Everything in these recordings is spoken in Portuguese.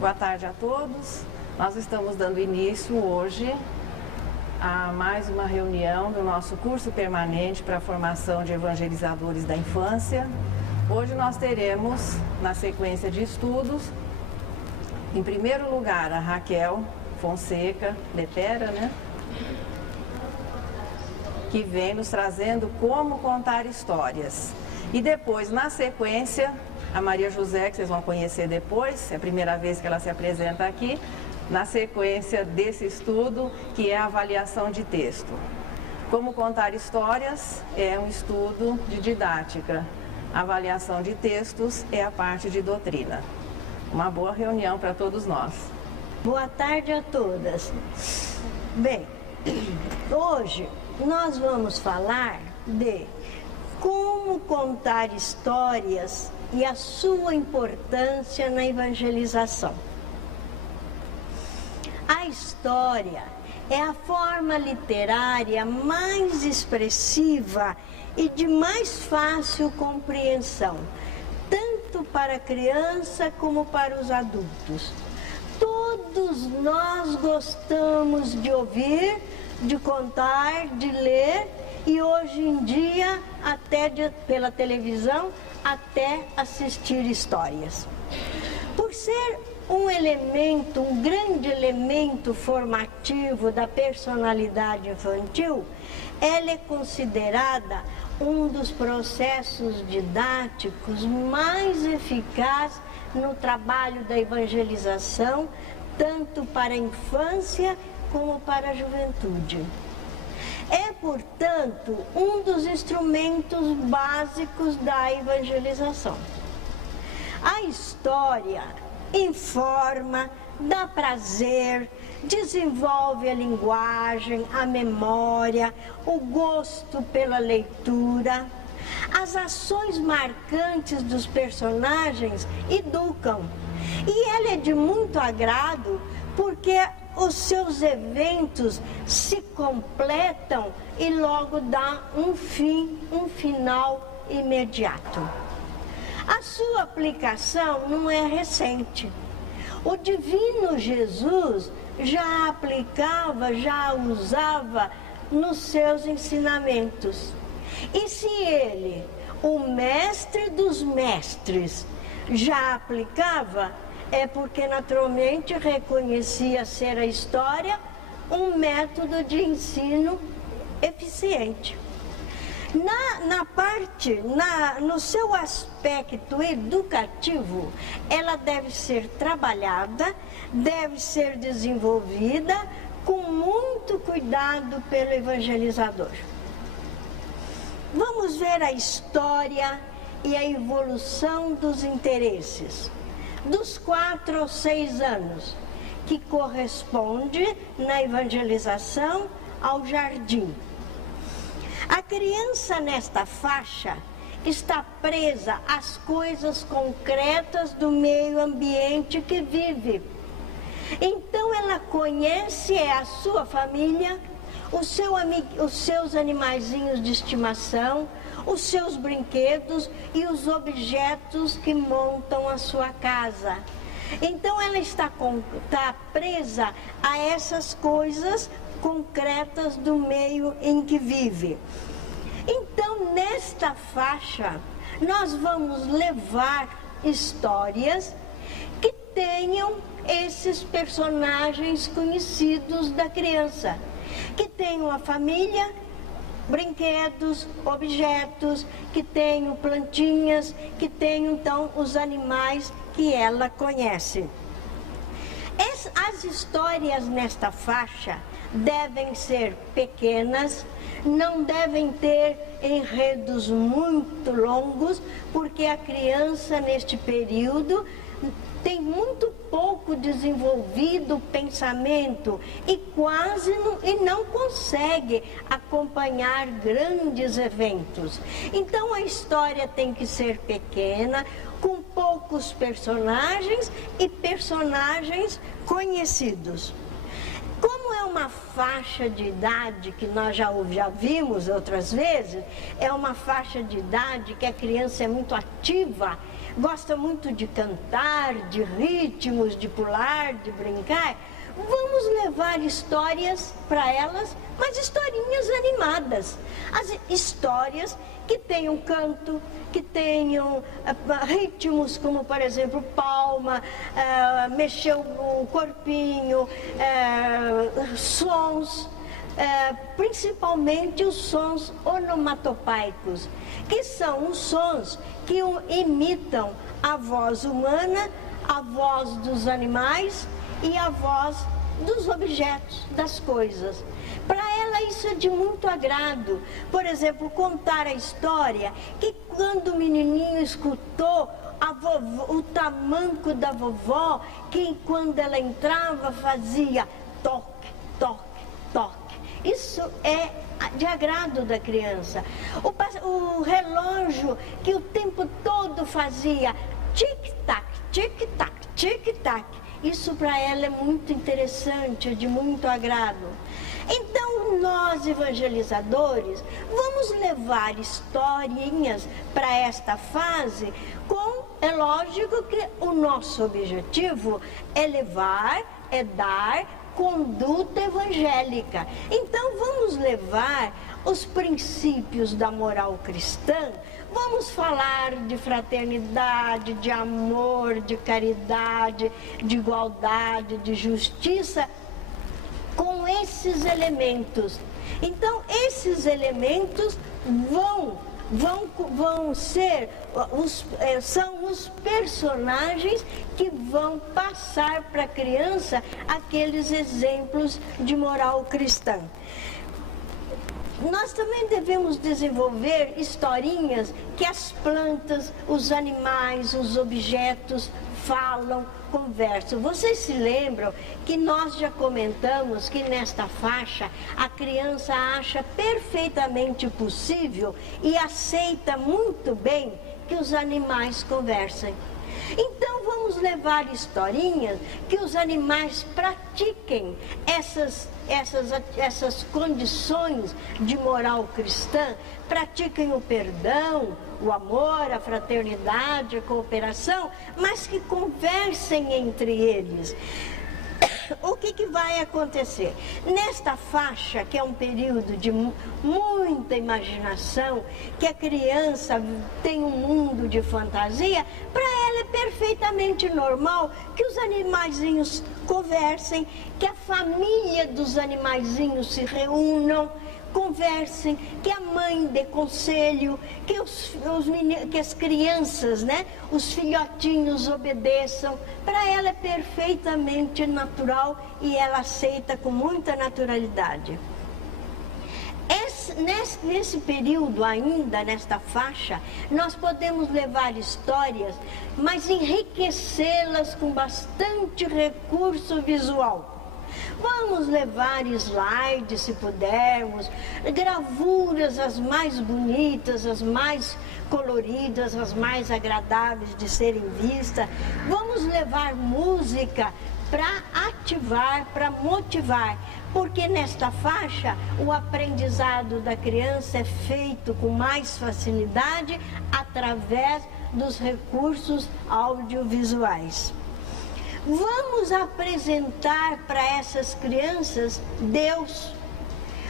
Boa tarde a todos. Nós estamos dando início hoje a mais uma reunião do nosso curso permanente para a formação de evangelizadores da infância. Hoje nós teremos, na sequência de estudos, em primeiro lugar, a Raquel Fonseca Letera, que vem nos trazendo como contar histórias. E depois, na sequência, a Maria José, que vocês vão conhecer depois, é a primeira vez que ela se apresenta aqui, na sequência desse estudo, que é a avaliação de texto. Como contar histórias é um estudo de didática. A avaliação de textos é a parte de doutrina. Uma boa reunião para todos nós. Boa tarde a todas. Bem, hoje nós vamos falar de como contar histórias e a sua importância na evangelização. A história é a forma literária mais expressiva e de mais fácil compreensão, tanto para a criança como para os adultos. Todos nós gostamos de ouvir, de contar, de ler e hoje em dia, até pela televisão, até assistir histórias. Por ser um grande elemento formativo da personalidade infantil, ela é considerada um dos processos didáticos mais eficazes no trabalho da evangelização, tanto para a infância como para a juventude. É, portanto, um dos instrumentos básicos da evangelização. A história informa, dá prazer, desenvolve a linguagem, a memória, o gosto pela leitura. As ações marcantes dos personagens educam. E ela é de muito agrado porque os seus eventos se completam e logo dá um final imediato. A sua aplicação não é recente. O divino Jesus já aplicava, já usava nos seus ensinamentos. E se ele, o mestre dos mestres, já aplicava, é porque naturalmente reconhecia ser a história um método de ensino eficiente. No seu aspecto educativo, ela deve ser trabalhada, deve ser desenvolvida com muito cuidado pelo evangelizador. Vamos ver a história e a evolução dos interesses dos 4 aos 6 anos, que corresponde na evangelização ao jardim. A criança nesta faixa está presa às coisas concretas do meio ambiente que vive. Então ela conhece a sua família, os seus animaizinhos de estimação, os seus brinquedos e os objetos que montam a sua casa. Então ela está presa a essas coisas concretas do meio em que vive. Então, nesta faixa, nós vamos levar histórias que tenham esses personagens conhecidos da criança, que tenham a família, brinquedos, objetos, que tenham plantinhas, que tenham então os animais que ela conhece. As histórias nesta faixa devem ser pequenas, não devem ter enredos muito longos, porque a criança neste período tem muito pouco desenvolvido o pensamento e não consegue acompanhar grandes eventos. Então a história tem que ser pequena, com poucos personagens e personagens conhecidos. Como é uma faixa de idade que nós já vimos outras vezes, é uma faixa de idade que a criança é muito ativa, gosta muito de cantar, de ritmos, de pular, de brincar. Vamos levar histórias para elas, mas historinhas animadas. As histórias que tenham canto, que tenham ritmos como, por exemplo, palma, mexer o corpinho, sons, principalmente os sons onomatopeicos, que são os sons que imitam a voz humana, a voz dos animais e a voz dos objetos, das coisas. Para ela isso é de muito agrado. Por exemplo, contar a história que quando o menininho escutou o tamanco da vovó, que quando ela entrava fazia toque, toque, toque. Isso é de agrado da criança. O relógio que o tempo todo fazia tic-tac, tic-tac, tic-tac. Isso para ela é muito interessante, é de muito agrado. Então, nós evangelizadores vamos levar historinhas para esta fase é lógico que o nosso objetivo é levar, é dar conduta evangélica. Então, vamos levar os princípios da moral cristã. Vamos falar de fraternidade, de amor, de caridade, de igualdade, de justiça, com esses elementos. Então, esses elementos são os personagens que vão passar para a criança aqueles exemplos de moral cristã. Nós também devemos desenvolver historinhas que as plantas, os animais, os objetos falam, conversam. Vocês se lembram que nós já comentamos que nesta faixa a criança acha perfeitamente possível e aceita muito bem que os animais conversem. Então vamos levar historinhas que os animais pratiquem essas condições de moral cristã, pratiquem o perdão, o amor, a fraternidade, a cooperação, mas que conversem entre eles. O que vai acontecer? Nesta faixa, que é um período de muita imaginação, que a criança tem um mundo de fantasia, para ela é perfeitamente normal que os animaizinhos conversem, que a família dos animaizinhos se reúnam, conversem, que a mãe dê conselho, que as crianças, os filhotinhos obedeçam. Para ela é perfeitamente natural e ela aceita com muita naturalidade. Nesse período ainda, nesta faixa, nós podemos levar histórias, mas enriquecê-las com bastante recurso visual. Vamos levar slides, se pudermos, gravuras as mais bonitas, as mais coloridas, as mais agradáveis de serem vistas. Vamos levar música para ativar, para motivar, porque nesta faixa o aprendizado da criança é feito com mais facilidade através dos recursos audiovisuais. Vamos apresentar para essas crianças Deus,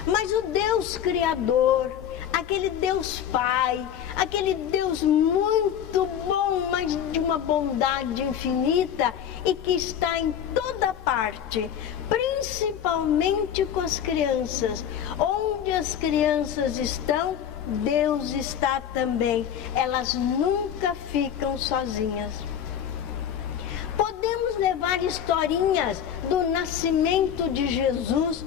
mas o Deus Criador, aquele Deus Pai, aquele Deus muito bom, mas de uma bondade infinita e que está em toda parte, principalmente com as crianças. Onde as crianças estão, Deus está também. Elas nunca ficam sozinhas. Podemos levar historinhas do nascimento de Jesus,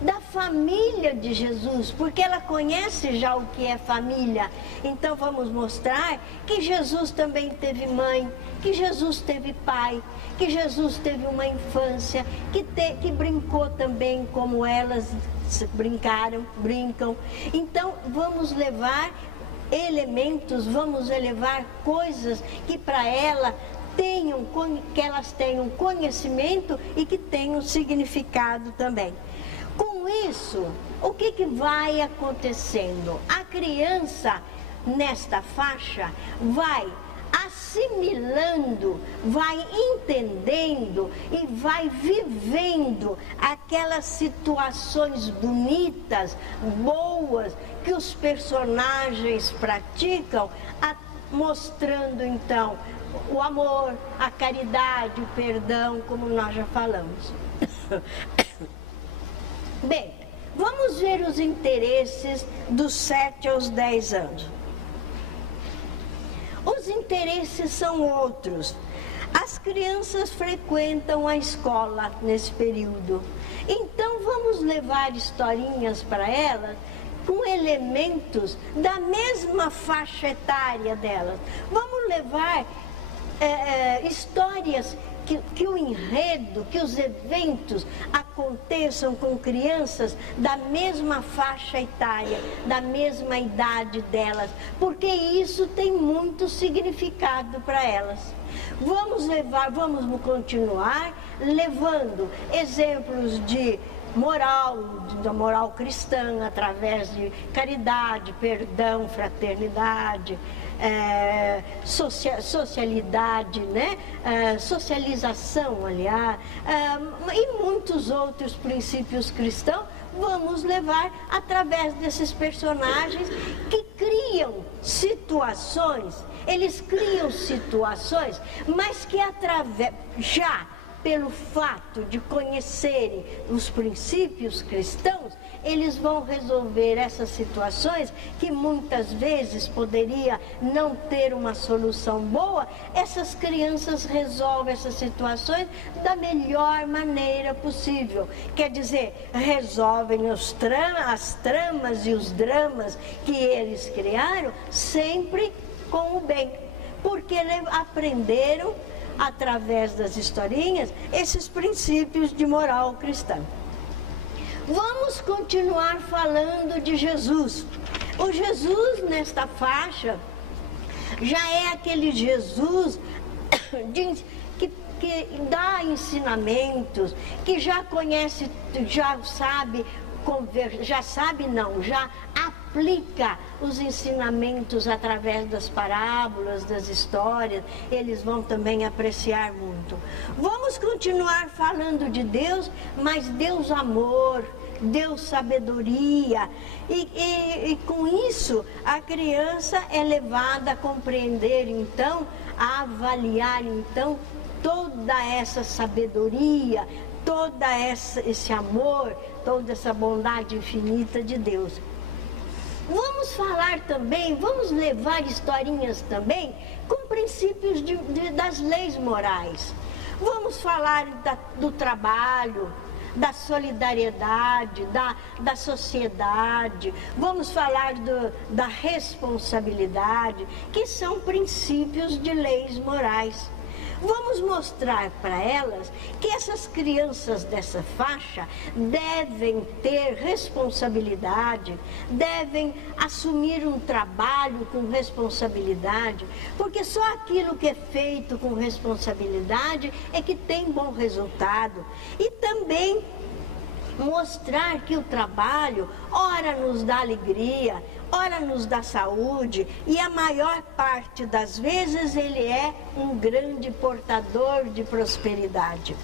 da família de Jesus, porque ela conhece já o que é família. Então vamos mostrar que Jesus também teve mãe, que Jesus teve pai, que Jesus teve uma infância, que brincou também como elas brincam. Então vamos levar elementos, vamos levar coisas que para ela que elas tenham conhecimento e que tenham significado também. Com isso, o que vai acontecendo? A criança, nesta faixa, vai assimilando, vai entendendo e vai vivendo aquelas situações bonitas, boas, que os personagens praticam, mostrando então o amor, a caridade, o perdão, como nós já falamos. Bem, vamos ver os interesses dos 7 aos 10 anos. Os interesses são outros. As crianças frequentam a escola nesse período. Então vamos levar historinhas para elas com elementos da mesma faixa etária delas. Vamos levar histórias que o enredo, que os eventos aconteçam com crianças da mesma faixa etária, da mesma idade delas, porque isso tem muito significado para elas. Vamos continuar levando exemplos de moral, da moral cristã, através de caridade, perdão, fraternidade, socialidade, né? Socialização, aliás, e muitos outros princípios cristãos, vamos levar através desses personagens que criam situações, mas que já pelo fato de conhecerem os princípios cristãos, eles vão resolver essas situações que muitas vezes poderia não ter uma solução boa. Essas crianças resolvem essas situações da melhor maneira possível. Quer dizer, resolvem as tramas e os dramas que eles criaram sempre com o bem, porque aprenderam através das historinhas esses princípios de moral cristã. Vamos continuar falando de Jesus. O Jesus nesta faixa já é aquele Jesus que dá ensinamentos, que já conhece, já aplica os ensinamentos através das parábolas, das histórias, eles vão também apreciar muito. Vamos continuar falando de Deus, mas Deus amor, Deus sabedoria, e com isso a criança é levada a compreender então, a avaliar então toda essa sabedoria, todo esse amor, toda essa bondade infinita de Deus. Vamos falar também, vamos levar historinhas também com princípios das leis morais. Vamos falar do trabalho, da solidariedade, da sociedade. Vamos falar da responsabilidade, que são princípios de leis morais. Vamos mostrar para elas que essas crianças dessa faixa devem ter responsabilidade, devem assumir um trabalho com responsabilidade, porque só aquilo que é feito com responsabilidade é que tem bom resultado. E também mostrar que o trabalho, ora nos dá alegria, ora nos dá saúde, e a maior parte das vezes ele é um grande portador de prosperidade.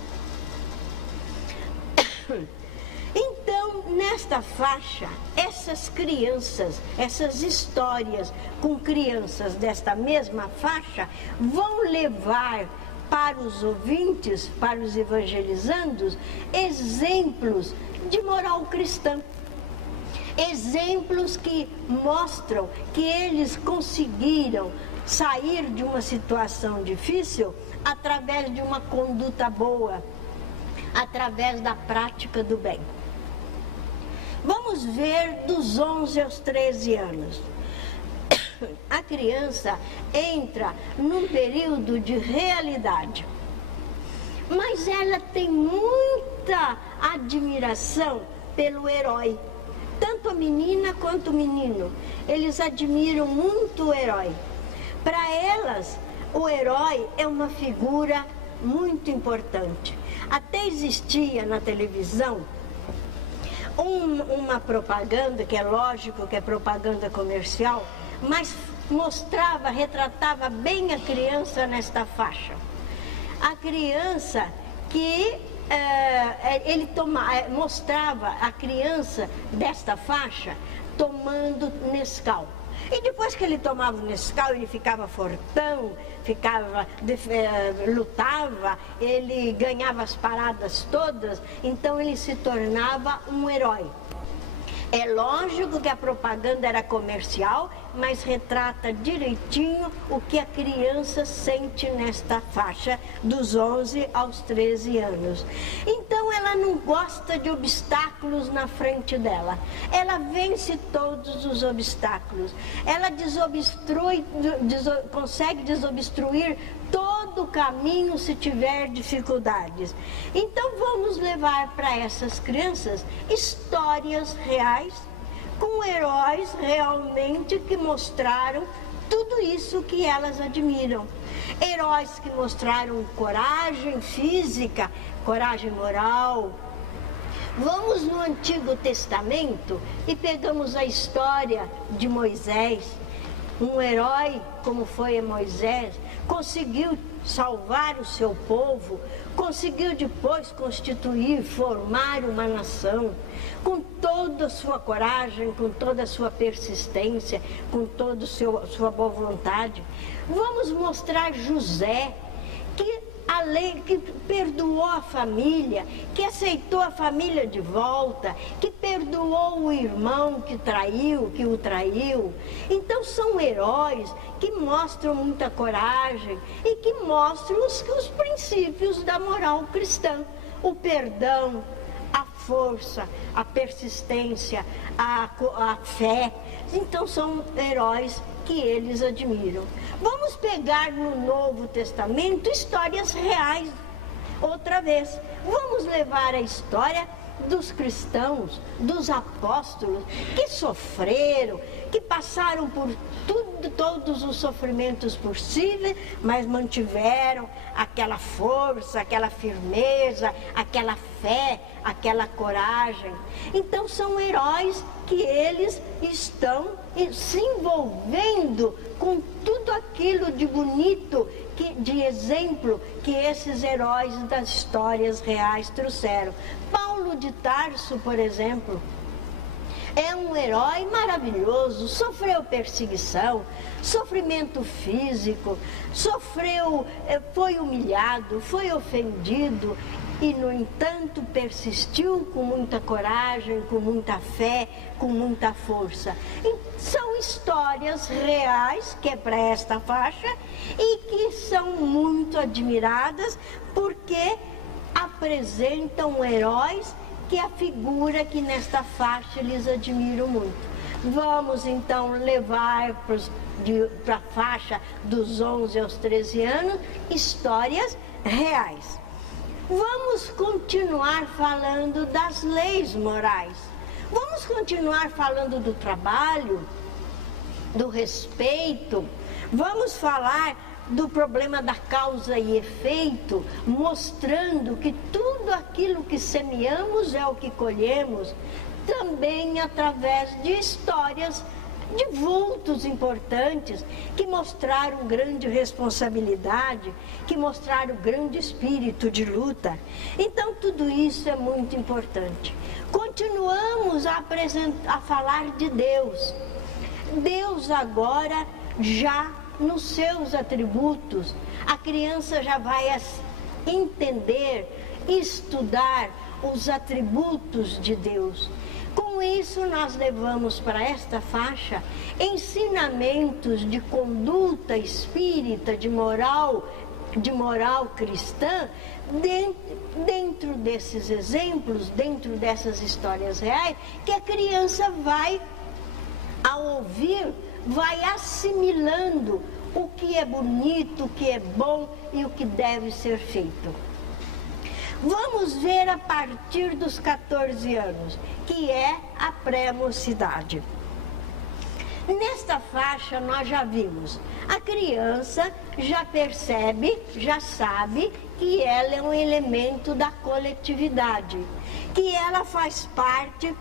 Então, nesta faixa, essas crianças, essas histórias com crianças desta mesma faixa, vão levar para os ouvintes, para os evangelizandos, exemplos de moral cristã. Exemplos que mostram que eles conseguiram sair de uma situação difícil através de uma conduta boa, através da prática do bem. Vamos ver dos 11 aos 13 anos. A criança entra num período de realidade, mas ela tem muita admiração pelo herói. Tanto a menina quanto o menino, eles admiram muito o herói. Para elas, o herói é uma figura muito importante. Até existia na televisão uma propaganda, que é lógico que é propaganda comercial, mas mostrava, retratava bem a criança nesta faixa. A criança que mostrava a criança desta faixa tomando Nescau. E depois que ele tomava o Nescau, ele ficava fortão, lutava, ele ganhava as paradas todas, então ele se tornava um herói. É lógico que a propaganda era comercial, mas retrata direitinho o que a criança sente nesta faixa dos 11 aos 13 anos. Então ela não gosta de obstáculos na frente dela. Ela vence todos os obstáculos. Ela consegue desobstruir todo o caminho se tiver dificuldades. Então vamos levar para essas crianças histórias reais, com heróis realmente que mostraram tudo isso que elas admiram. Heróis que mostraram coragem física, coragem moral. Vamos no Antigo Testamento e pegamos a história de Moisés. Um herói, como foi Moisés, conseguiu salvar o seu povo, conseguiu depois constituir, formar uma nação, com toda a sua coragem, com toda a sua persistência, com toda a sua boa vontade. Vamos mostrar José, que perdoou a família, que aceitou a família de volta, que perdoou o irmão que o traiu. Então são heróis que mostram muita coragem e que mostram os princípios da moral cristã. O perdão, a força, a persistência, a fé. Então são heróis que eles admiram. Vamos pegar no Novo Testamento histórias reais, outra vez. Vamos levar a história dos cristãos, dos apóstolos, que sofreram, que passaram por todos os sofrimentos possíveis, mas mantiveram aquela força, aquela firmeza, aquela fé, aquela coragem. Então são heróis que eles estão se envolvendo com tudo aquilo de bonito, de exemplo que esses heróis das histórias reais trouxeram. Paulo de Tarso, por exemplo, é um herói maravilhoso, sofreu perseguição, sofrimento físico, foi humilhado, foi ofendido e, no entanto, persistiu com muita coragem, com muita fé, com muita força. E são histórias reais, que é para esta faixa, e que são muito admiradas porque apresentam heróis que é a figura que nesta faixa eles admiram muito. Vamos então levar para a faixa dos 11 aos 13 anos histórias reais. Vamos continuar falando das leis morais. Vamos continuar falando do trabalho, do respeito. Vamos falar do problema da causa e efeito, mostrando que tudo aquilo que semeamos é o que colhemos, também através de histórias de vultos importantes que mostraram grande responsabilidade, que mostraram grande espírito de luta. Então tudo isso é muito importante. Continuamos a falar de Deus. Deus agora já nos seus atributos, a criança já vai entender, estudar os atributos de Deus. Com isso, nós levamos para esta faixa ensinamentos de conduta espírita, de moral cristã, dentro desses exemplos, dentro dessas histórias reais, que a criança vai, ao ouvir, vai assimilando o que é bonito, o que é bom e o que deve ser feito. Vamos ver a partir dos 14 anos, que é a pré-mocidade. Nesta faixa nós já vimos, a criança já percebe, já sabe que ela é um elemento da coletividade, que ela faz parte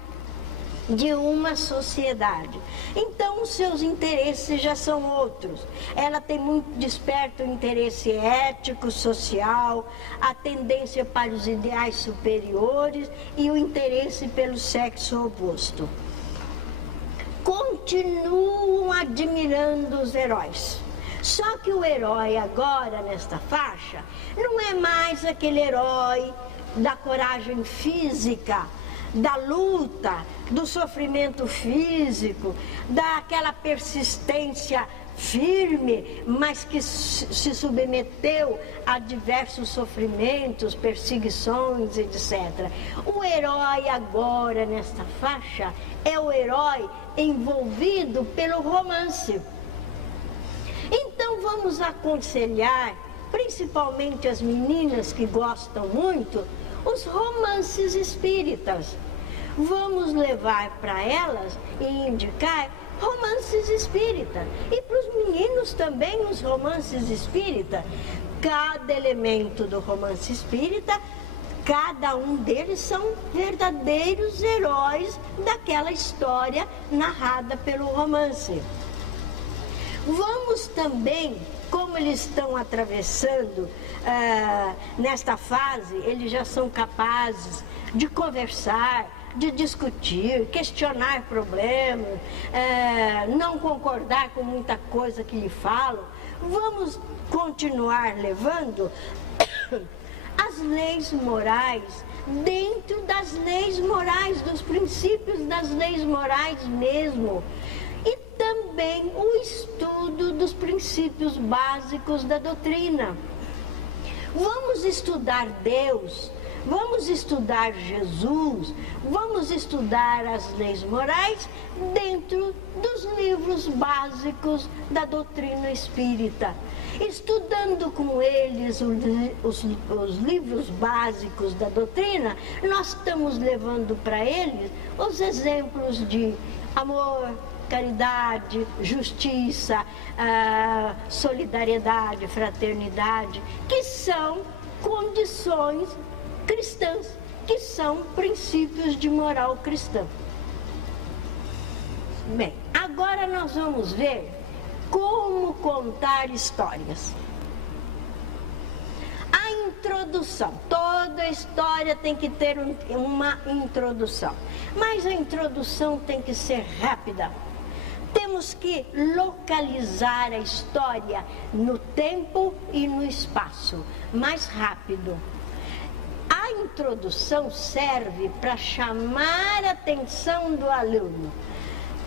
de uma sociedade. Então, os seus interesses já são outros. Ela tem muito desperto o interesse ético, social, a tendência para os ideais superiores e o interesse pelo sexo oposto. Continuam admirando os heróis. Só que o herói agora, nesta faixa, não é mais aquele herói da coragem física, da luta, do sofrimento físico, daquela persistência firme, mas que se submeteu a diversos sofrimentos, perseguições, etc. O herói agora, nesta faixa, é o herói envolvido pelo romance. Então vamos aconselhar, principalmente as meninas que gostam muito, os romances espíritas. Vamos levar para elas e indicar romances espíritas. E para os meninos também os romances espíritas. Cada elemento do romance espírita, cada um deles são verdadeiros heróis daquela história narrada pelo romance. Vamos também, como eles estão atravessando nesta fase, eles já são capazes de conversar, de discutir, questionar problemas, não concordar com muita coisa que lhe falam. Vamos continuar levando as leis morais dentro das leis morais, dos princípios das leis morais mesmo. E também o estudo dos princípios básicos da doutrina. Vamos estudar Deus, vamos estudar Jesus, vamos estudar as leis morais dentro dos livros básicos da doutrina espírita. Estudando com eles os livros básicos da doutrina, nós estamos levando para eles os exemplos de amor, caridade, justiça, solidariedade, fraternidade, que são condições cristãs, que são princípios de moral cristã. Bem, agora nós vamos ver como contar histórias. A introdução. Toda história tem que ter uma introdução, mas a introdução tem que ser rápida. Temos que localizar a história no tempo e no espaço, mais rápido. A introdução serve para chamar a atenção do aluno.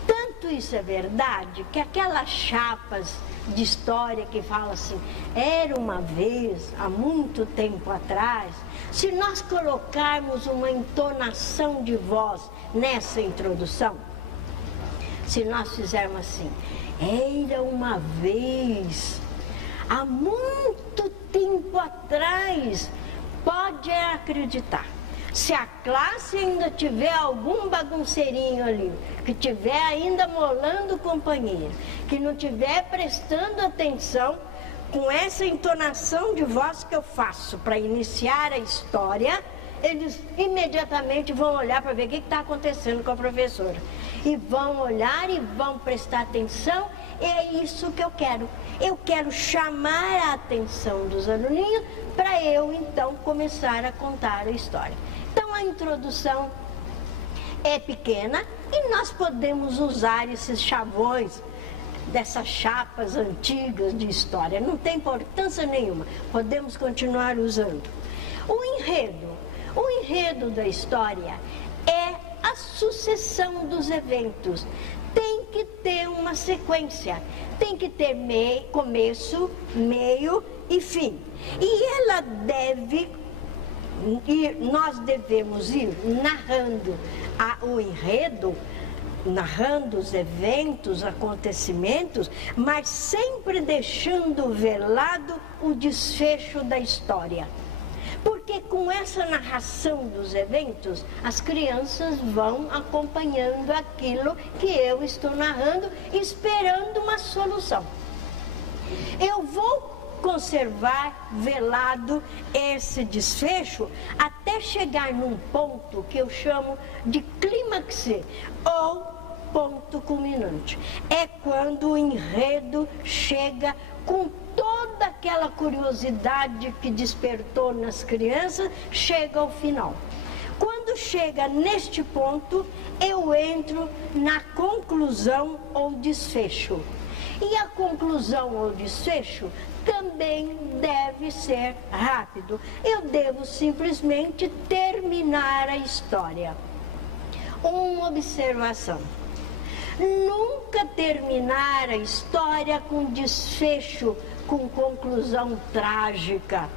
Tanto isso é verdade que aquelas chapas de história que falam assim, era uma vez, há muito tempo atrás, se nós colocarmos uma entonação de voz nessa introdução, se nós fizermos assim, era uma vez, há muito tempo atrás, pode acreditar. Se a classe ainda tiver algum bagunceirinho ali, que tiver ainda molando o companheiro, que não tiver prestando atenção com essa entonação de voz que eu faço para iniciar a história, eles imediatamente vão olhar para ver o que está acontecendo com a professora. E vão olhar e vão prestar atenção, e é isso que eu quero. Eu quero chamar a atenção dos aluninhos para eu, então, começar a contar a história. Então, a introdução é pequena e nós podemos usar esses chavões, dessas chapas antigas de história. Não tem importância nenhuma, podemos continuar usando. O enredo da história é a sucessão dos eventos. Tem que ter uma sequência, tem que ter começo, meio e fim. E ela nós devemos ir narrando o enredo, narrando os eventos, acontecimentos, mas sempre deixando velado o desfecho da história. Porque com essa narração dos eventos, as crianças vão acompanhando aquilo que eu estou narrando, esperando uma solução. Eu vou conservar velado esse desfecho até chegar num ponto que eu chamo de clímax ou ponto culminante. É quando o enredo chega com toda aquela curiosidade que despertou nas crianças, chega ao final. Quando chega neste ponto, eu entro na conclusão ou desfecho. E a conclusão ou desfecho também deve ser rápido. Eu devo simplesmente terminar a história. Uma observação: nunca terminar a história com desfecho, com conclusão trágica.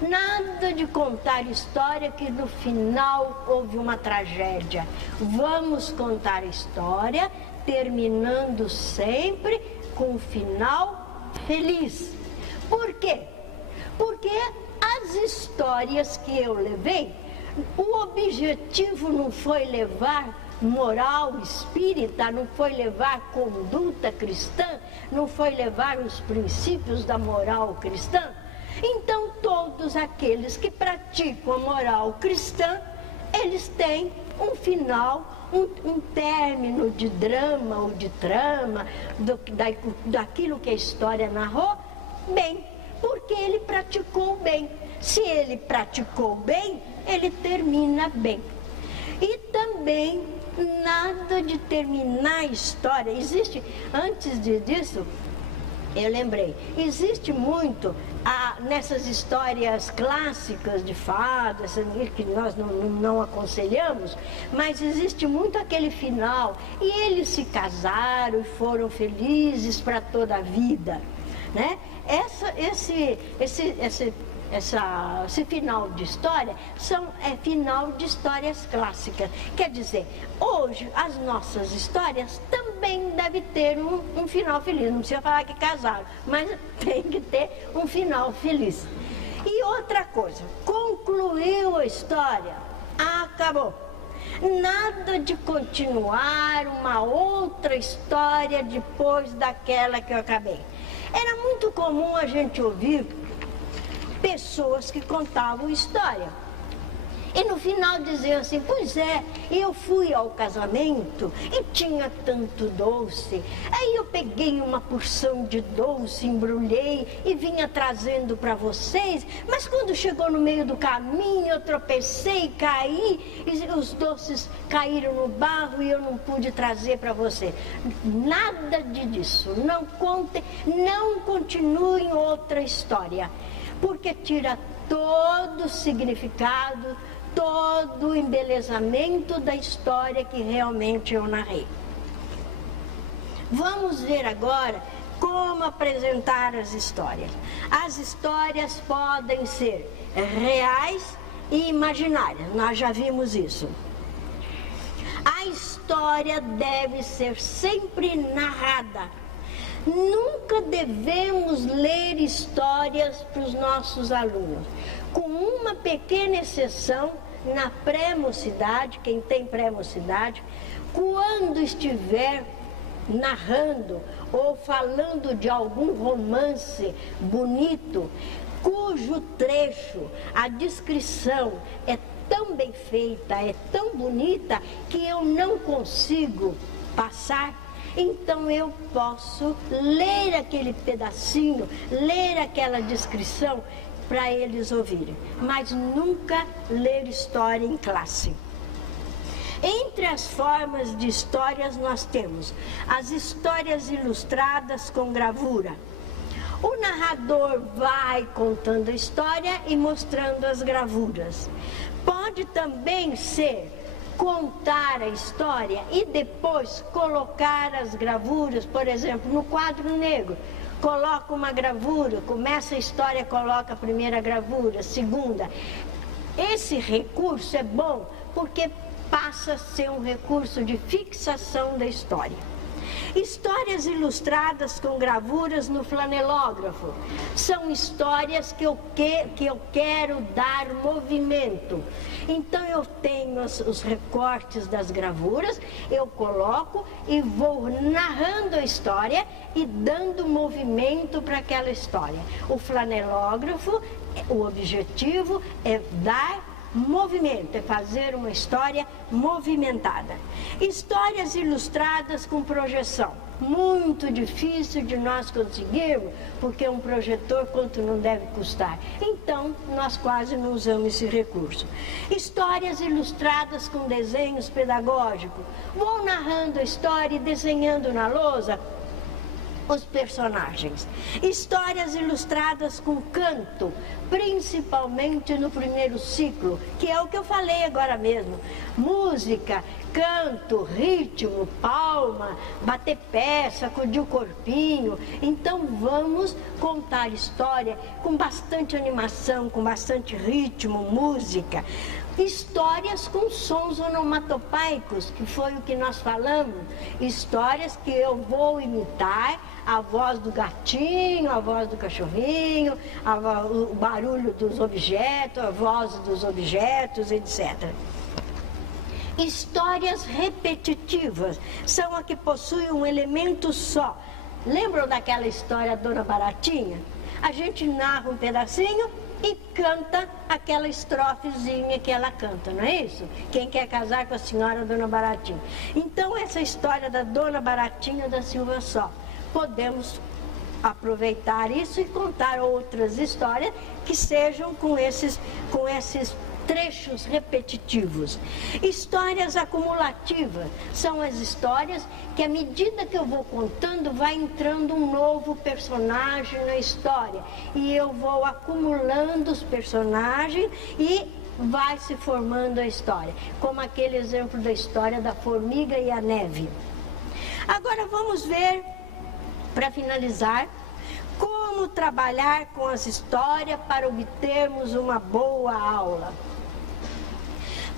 Nada de contar história que no final houve uma tragédia. Vamos contar a história terminando sempre com um final feliz. Por quê? Porque as histórias que eu levei, o objetivo não foi levar moral espírita, não foi levar conduta cristã, não foi levar os princípios da moral cristã. Então, todos aqueles que praticam a moral cristã, eles têm um final, um término de drama ou de trama, daquilo que a história narrou, bem, porque ele praticou bem. Se ele praticou bem, ele termina bem. E também nada de terminar a história. Existe, antes disso, eu lembrei, existe muito nessas histórias clássicas de fadas, que nós não aconselhamos, mas existe muito aquele final, e eles se casaram e foram felizes para toda a vida, né? Esse final de história é final de histórias clássicas. Quer dizer, hoje as nossas histórias também devem ter um final feliz. Não precisa falar que casaram, mas tem que ter um final feliz. E outra coisa, concluiu a história, acabou. Nada de continuar uma outra história depois daquela que eu acabei. Era muito comum a gente ouvir pessoas que contavam história. E no final diziam assim: pois é, eu fui ao casamento e tinha tanto doce. Aí eu peguei uma porção de doce, embrulhei e vinha trazendo para vocês. Mas quando chegou no meio do caminho, eu tropecei, caí, e os doces caíram no barro e eu não pude trazer para você. Nada disso. Não contem, não continuem outra história, porque tira todo o significado, todo o embelezamento da história que realmente eu narrei. Vamos ver agora como apresentar as histórias. As histórias podem ser reais e imaginárias, nós já vimos isso. A história deve ser sempre narrada. Nunca devemos ler histórias para os nossos alunos, com uma pequena exceção na pré-mocidade. Quem tem pré-mocidade, quando estiver narrando ou falando de algum romance bonito, cujo trecho, a descrição é tão bem feita, é tão bonita, que eu não consigo passar, então eu posso ler aquele pedacinho, ler aquela descrição para eles ouvirem, mas nunca ler história em classe. Entre as formas de histórias nós temos as histórias ilustradas com gravura. O narrador vai contando a história e mostrando as gravuras. Pode também ser contar a história e depois colocar as gravuras, por exemplo, no quadro negro. Coloca uma gravura, começa a história, coloca a primeira gravura, a segunda. Esse recurso é bom porque passa a ser um recurso de fixação da história. Histórias ilustradas com gravuras no flanelógrafo. São histórias que eu quero dar movimento. Então eu tenho os recortes das gravuras, eu coloco e vou narrando a história e dando movimento para aquela história. O flanelógrafo, o objetivo é dar movimento, é fazer uma história movimentada. Histórias ilustradas com projeção. Muito difícil de nós conseguirmos, porque um projetor quanto não deve custar. Então, nós quase não usamos esse recurso. Histórias ilustradas com desenhos pedagógicos. Vou narrando a história e desenhando na lousa os personagens. Histórias ilustradas com canto, principalmente no primeiro ciclo, que é o que eu falei agora mesmo. Música, canto, ritmo, palma, bater pé, sacudir o corpinho. Então vamos contar história com bastante animação, com bastante ritmo, música. Histórias com sons onomatopeicos, que foi o que nós falamos. Histórias que eu vou imitar a voz do gatinho, a voz do cachorrinho, o barulho dos objetos, a voz dos objetos, etc. Histórias repetitivas são as que possuem um elemento só. Lembram daquela história da Dona Baratinha? A gente narra um pedacinho e canta aquela estrofezinha que ela canta, não é isso? Quem quer casar com a senhora Dona Baratinha? Então, essa história da Dona Baratinha da Silva Só, podemos aproveitar isso e contar outras histórias que sejam com esses trechos repetitivos. Histórias acumulativas são as histórias que, à medida que eu vou contando, vai entrando um novo personagem na história e eu vou acumulando os personagens e vai se formando a história, como aquele exemplo da história da formiga e a neve. Agora vamos ver, para finalizar, como trabalhar com as histórias para obtermos uma boa aula.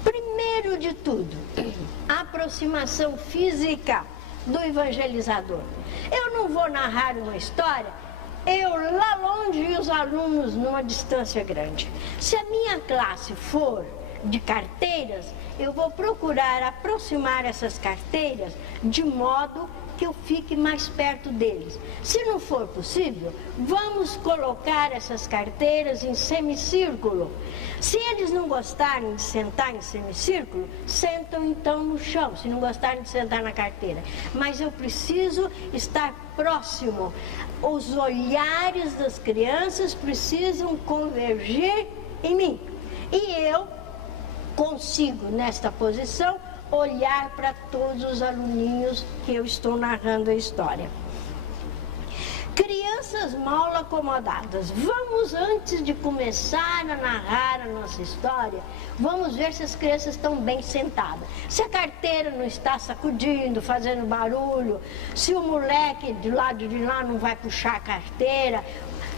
Primeiro de tudo, a aproximação física do evangelizador. Eu não vou narrar uma história, eu lá longe e os alunos numa distância grande. Se a minha classe for de carteiras, eu vou procurar aproximar essas carteiras de modo que eu fique mais perto deles. Se não for possível, vamos colocar essas carteiras em semicírculo. Se eles não gostarem de sentar em semicírculo, sentam então no chão, se não gostarem de sentar na carteira. Mas eu preciso estar próximo. Os olhares das crianças precisam convergir em mim. E eu consigo, nesta posição, olhar para todos os aluninhos que eu estou narrando a história. Crianças mal acomodadas. Vamos, antes de começar a narrar a nossa história, vamos ver se as crianças estão bem sentadas. Se a carteira não está sacudindo, fazendo barulho, se o moleque do lado de lá não vai puxar a carteira.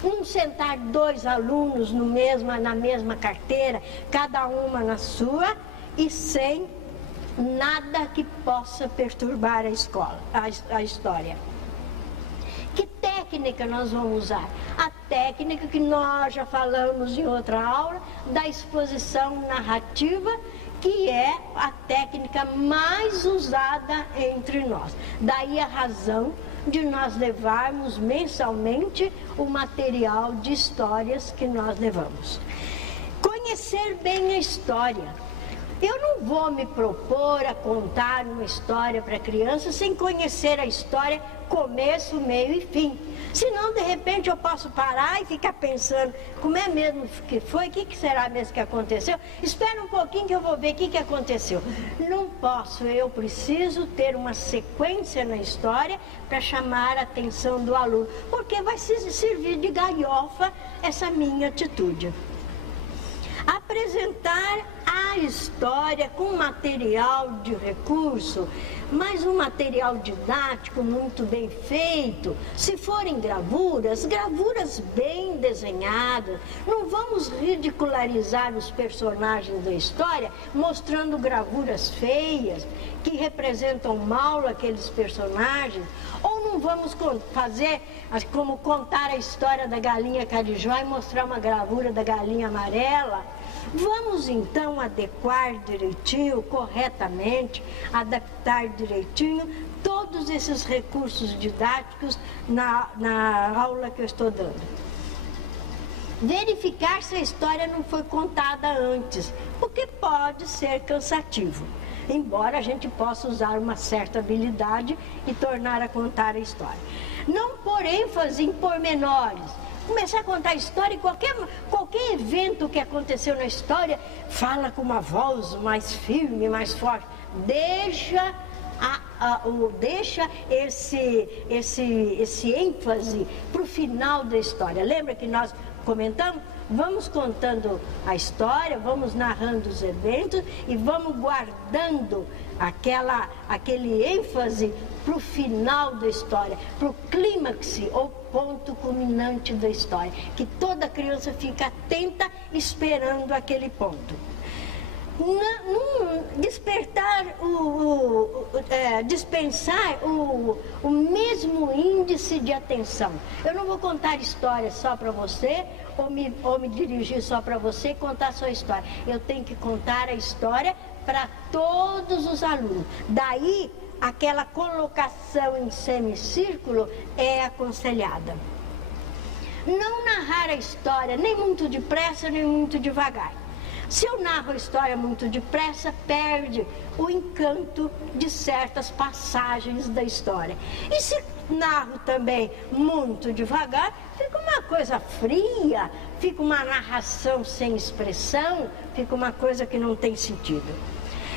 Vamos sentar 2 alunos na mesma carteira, cada uma na sua, e sem nada que possa perturbar a história. Que técnica nós vamos usar? A técnica que nós já falamos em outra aula, da exposição narrativa, que é a técnica mais usada entre nós. Daí a razão de nós levarmos mensalmente o material de histórias que nós levamos. Conhecer bem a história. Eu não vou me propor a contar uma história para criança sem conhecer a história, começo, meio e fim. Senão, de repente, eu posso parar e ficar pensando, como é mesmo que foi? O que será mesmo que aconteceu? Espera um pouquinho que eu vou ver o que aconteceu. Não posso, eu preciso ter uma sequência na história para chamar a atenção do aluno, porque vai servir de galhofa essa minha atitude. Apresentar a história história com material de recurso, mas um material didático muito bem feito. Se forem gravuras, gravuras bem desenhadas. Não vamos ridicularizar os personagens da história mostrando gravuras feias que representam mal aqueles personagens. Ou não vamos fazer como contar a história da galinha carijó e mostrar uma gravura da galinha amarela. Vamos então adequar direitinho, corretamente, adaptar direitinho todos esses recursos didáticos na aula que eu estou dando. Verificar se a história não foi contada antes, porque pode ser cansativo, embora a gente possa usar uma certa habilidade e tornar a contar a história. Não pôr ênfase em pormenores. Começar a contar a história, qualquer evento que aconteceu na história, fala com uma voz mais firme, mais forte. Deixa esse ênfase para o final da história. Lembra que nós comentamos? Vamos contando a história, vamos narrando os eventos e vamos guardando aquele ênfase para o final da história, para o clímax ou ponto culminante da história, que toda criança fica atenta esperando aquele ponto. Dispensar o mesmo índice de atenção. Eu não vou contar história só para você, ou me dirigir só para você e contar a sua história. Eu tenho que contar a história para todos os alunos. Daí, aquela colocação em semicírculo é aconselhada. Não narrar a história nem muito depressa, nem muito devagar. Se eu narro a história muito depressa, perde o encanto de certas passagens da história. E se narro também muito devagar, fica uma coisa fria, fica uma narração sem expressão, fica uma coisa que não tem sentido.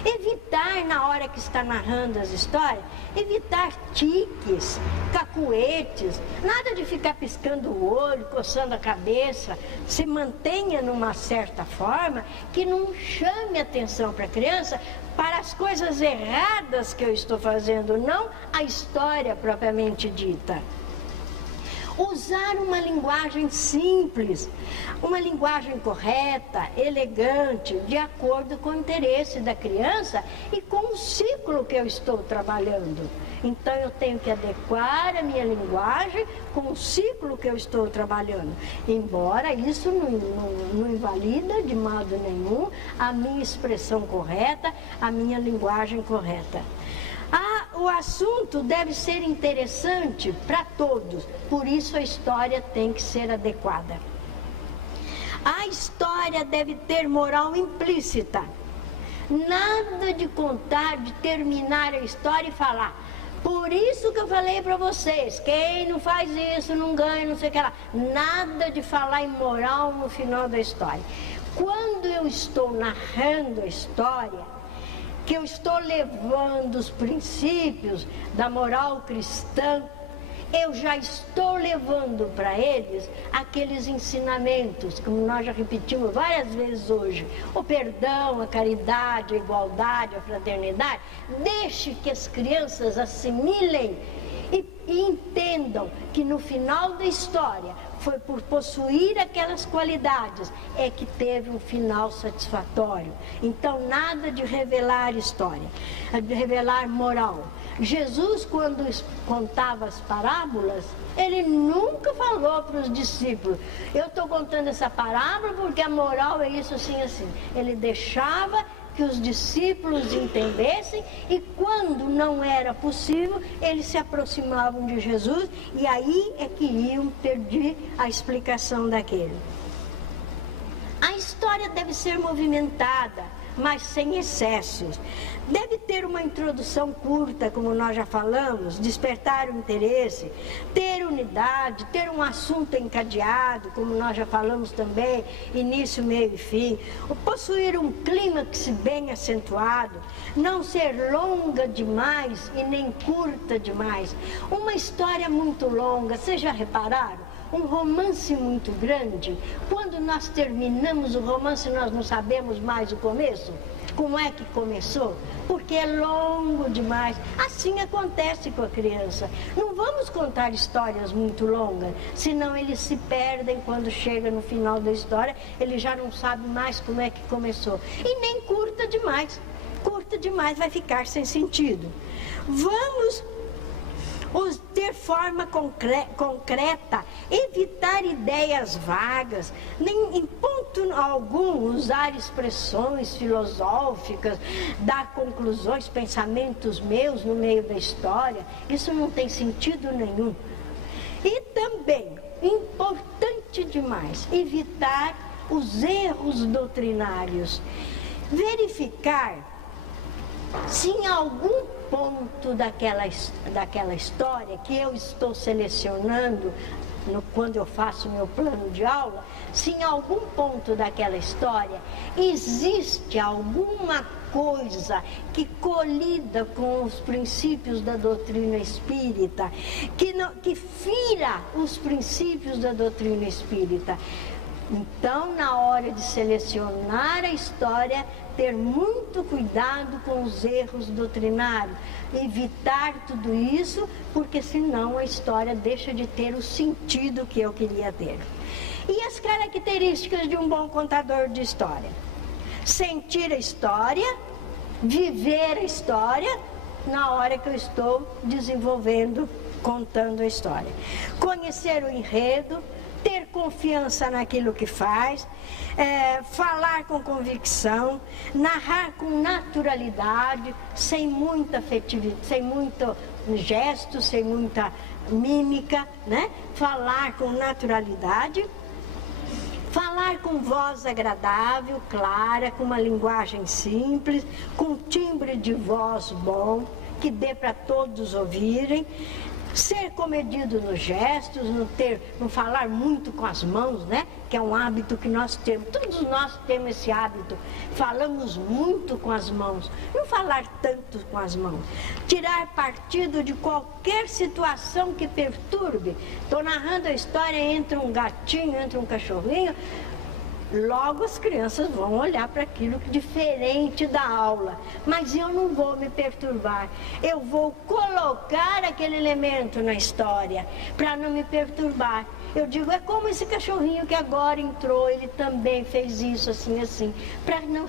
Evitar, na hora que está narrando as histórias, evitar tiques, cacuetes, nada de ficar piscando o olho, coçando a cabeça. Se mantenha numa certa forma que não chame atenção para a criança para as coisas erradas que eu estou fazendo, não a história propriamente dita. Usar uma linguagem simples, uma linguagem correta, elegante, de acordo com o interesse da criança e com o ciclo que eu estou trabalhando. Então eu tenho que adequar a minha linguagem com o ciclo que eu estou trabalhando. Embora isso não invalida de modo nenhum a minha expressão correta, a minha linguagem correta. O assunto deve ser interessante para todos, por isso a história tem que ser adequada. A história deve ter moral implícita. Nada de contar, de terminar a história e falar: por isso que eu falei para vocês, quem não faz isso não ganha, não sei o que lá. Nada de falar em moral no final da história. Quando eu estou narrando a história, que eu estou levando os princípios da moral cristã, eu já estou levando para eles aqueles ensinamentos, como nós já repetimos várias vezes hoje: o perdão, a caridade, a igualdade, a fraternidade. Deixe que as crianças assimilem e entendam que no final da história foi por possuir aquelas qualidades é que teve um final satisfatório. Então, nada de revelar história, de revelar moral. Jesus, quando contava as parábolas, ele nunca falou para os discípulos: eu estou contando essa parábola porque a moral é isso, assim, assim. Ele deixava que os discípulos entendessem, e quando não era possível, eles se aproximavam de Jesus, e aí é que iam pedir a explicação daquele. A história deve ser movimentada, mas sem excessos. Deve ter uma introdução curta, como nós já falamos, despertar o interesse, ter unidade, ter um assunto encadeado, como nós já falamos também, início, meio e fim, possuir um clímax bem acentuado, não ser longa demais e nem curta demais. Uma história muito longa, vocês já repararam? Um romance muito grande, quando nós terminamos o romance, nós não sabemos mais o começo. como é que começou, porque é longo demais. Assim acontece com a criança. Não vamos contar histórias muito longas, senão eles se perdem quando chega no final da história, ele já não sabe mais como é que começou. E nem curta demais. Curta demais vai ficar sem sentido. Vamos ter forma concreta, evitar ideias vagas, nem em ponto algum usar expressões filosóficas, dar conclusões, pensamentos meus no meio da história. Isso não tem sentido nenhum. E também, importante demais, evitar os erros doutrinários. Verificar se em algum ponto daquela história que eu estou selecionando quando eu faço meu plano de aula, se em algum ponto daquela história existe alguma coisa que colida com os princípios da doutrina espírita, que fira os princípios da doutrina espírita. Então, na hora de selecionar a história, ter muito cuidado com os erros doutrinários, evitar tudo isso, porque senão a história deixa de ter o sentido que eu queria ter. E as características de um bom contador de história? Sentir a história, viver a história na hora que eu estou desenvolvendo, contando a história. Conhecer o enredo, ter confiança naquilo que faz, falar com convicção, narrar com naturalidade, sem muita afetividade, sem muito gesto, sem muita mímica, né? Falar com naturalidade, falar com voz agradável, clara, com uma linguagem simples, com timbre de voz bom, que dê para todos ouvirem. Ser comedido nos gestos, não falar muito com as mãos, né? Que é um hábito que nós temos, todos nós temos esse hábito, falamos muito com as mãos, não falar tanto com as mãos. Tirar partido de qualquer situação que perturbe. Estou narrando a história, entra um gatinho, entra um cachorrinho, logo as crianças vão olhar para aquilo diferente da aula. Mas eu não vou me perturbar. Eu vou colocar aquele elemento na história para não me perturbar. Eu digo, é como esse cachorrinho que agora entrou, ele também fez isso, assim, assim. Para não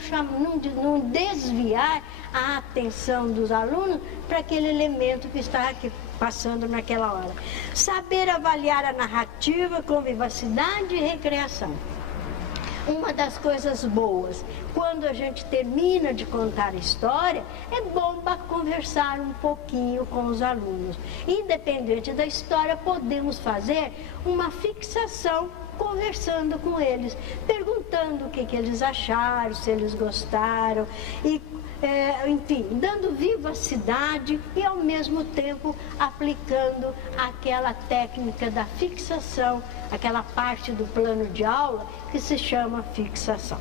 desviar a atenção dos alunos para aquele elemento que está aqui passando naquela hora. Saber avaliar a narrativa com vivacidade e recreação. Uma das coisas boas, quando a gente termina de contar a história, é bom para conversar um pouquinho com os alunos. Independente da história, podemos fazer uma fixação conversando com eles, perguntando o que eles acharam, se eles gostaram, e enfim, dando vivacidade e ao mesmo tempo aplicando aquela técnica da fixação, aquela parte do plano de aula que se chama fixação.